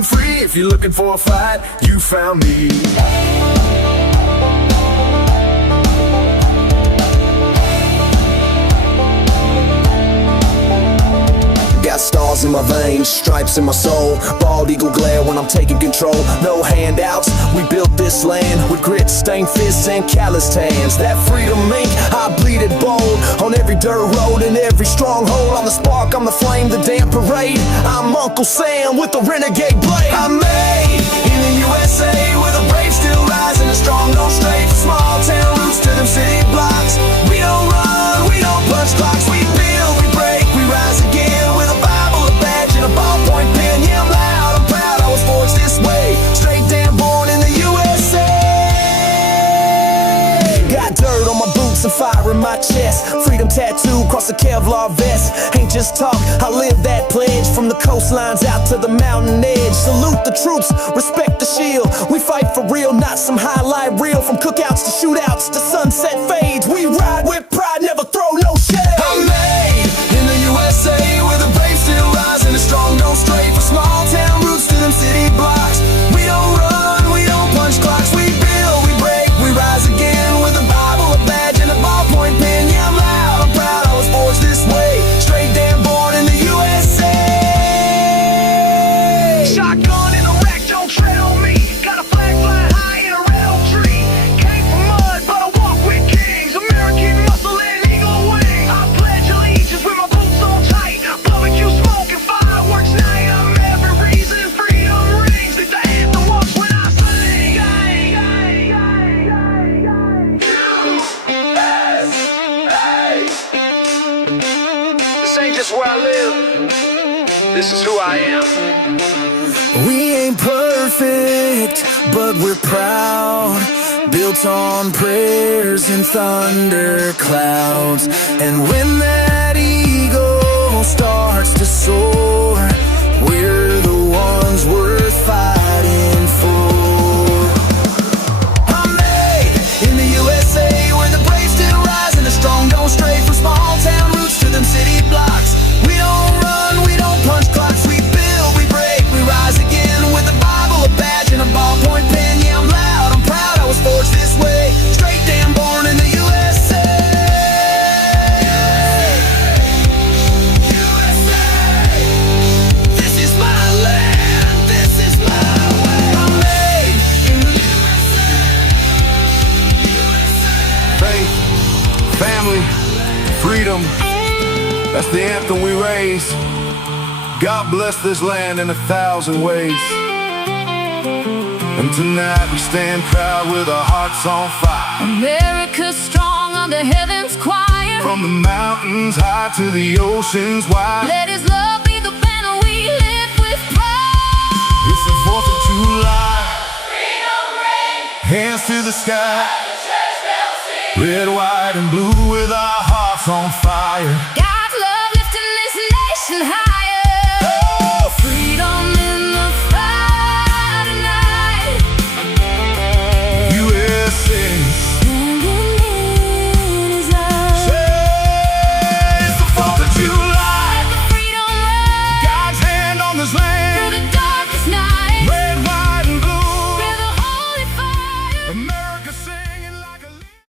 and free. If you're looking for a fight, you found me. Got stars in my veins, stripes in my soul, bald eagle glare when I'm taking control. No handouts, we built this land with grit, stained fists, and calloused hands. That freedom ink, I bleed it bold on every dirt road and every stronghold. I'm the spark, I'm the flame, the damn parade. I'm Uncle Sam with the renegade blade. I'm made in the USA, where the brave still rise and the strong don't stray. From small town roots to them city blocks, we don't run, we don't punch clocks. We build, we break, we rise again. A ballpoint pen, yeah, I'm loud, I'm proud, I was forged this way. Straight damn born in the USA. Got dirt on my boots and fire in my chest. Freedom tattoo across a Kevlar vest. Ain't just talk, I live that pledge. From the coastlines out to the mountain edge. Salute the troops, respect the shield. We fight for real, not some highlight reel. From cookouts to shootouts to sunset fades, we ride with pride, never throw no shade. I'm made in the USA, where the brave still rise and the strong don't stray. From small town roots to them city blocks, we don't run, we don't punch clocks. We build, we break, we rise again. With a Bible, a badge, and a ballpoint pen. Yeah, I'm loud, I'm proud, I was forged this way. Straight damn born in the USA. Shotgun in a rack, don't tread on me. Got a flag flying high in a red oak tree. Came from mud, but I walk with kings. American muscle and eagle wings. I pledge allegiance with my boots on tight. Barbecue smoke and fireworks night. I'm every reason freedom rings. It's the anthem once when I sing. This ain't just where I live. This is who I am. We ain't perfect, but we're proud. Built on prayers and thunder clouds. And when that eagle starts to soar, we're the ones worth fighting for. I'm made in the USA, where the brave still rise and the strong don't stray. From small town roots to them city blocks, we don't run, we don't punch clocks. We build, we break, we rise again. With a Bible, a badge, and a ballpoint pen. Yeah, I'm loud, I'm proud, I was forged this way. Straight damn born in the USA. This is my land, this is my way. I'm made in the USA. Faith, family, freedom, that's the anthem we raise. God bless this land in 1,000 ways. And tonight we stand proud with our hearts on fire. America's strong under heaven's choir. From the mountains high to the oceans wide. Let His love be the banner we lift with pride. It's the 4th of July. Freedom ring. Hands to the sky. The church bells sing. Red, white, and blue with our hearts on fire.